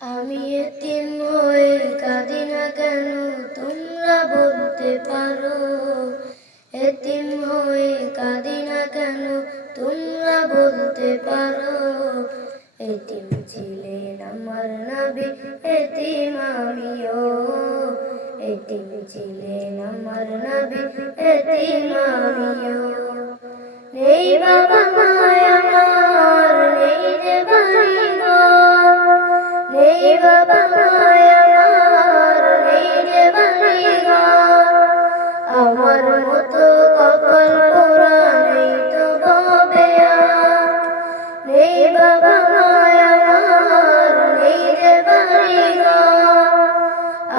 আমি এতিম হয়ে কাঁদি না কেন তোমরা বলতে পারো, এতিম হয়ে কাঁদি না কেন তোমরা বলতে পারো। এতিম ছিলেন আমার নবী, এতিম আমিও, এতিম ছিলেন আমার নবী, এতিম আমিও। নেই বাবা মায় আমার, নেই যে বাড়ি ঘর, নেই বাবা মায় আমার, নেই যে বাড়ি ঘর। আমার মতো কপাল পোড়া নেই তো হবে আর, নেই বাবা মায় আমার, নেই যে বাড়ি ঘর।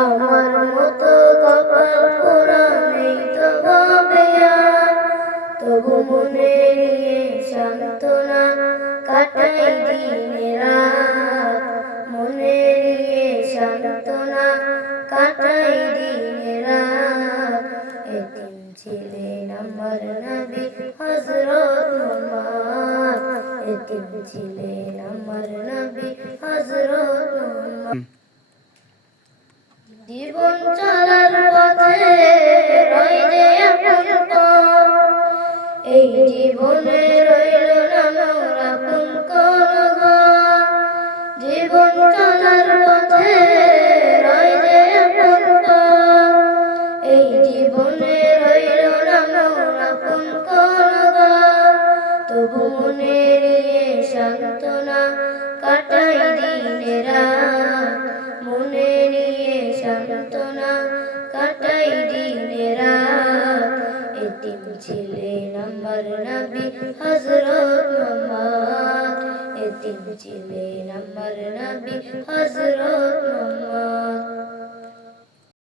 আমার মতো কপাল পোড়া নেই তো হবে আর। তবু মনে নিয়ে সান্ত্বনা কাটাই দিন রাত, মনে নিয়ে সান্ত্বনা কাটাই দিন রাত। এতিম ছিলেন আমার নবী হযরত মুহাম্মদ, এতিম ছিলেন আমার নবী হযরত মুহাম্মদ। জীবন চলার পথে রয় যে আপন পথ, এই জীবনে রইল না মোর আপন কোনো ঘর। জীবন চলার পথে রয় যে আপন পথ, এই জীবনে রইল না মোর আপন কোনো ঘর। তবু মনে নিয়ে সান্ত্বনা কাটাই দিন রাত, মনে নিয়ে সান্ত্বনা কাটাই দিন রাত। এতিম ছিলেন আমার নবী হযরত মুহাম্মদ, এতিম ছিলেন আমার নবী হযরত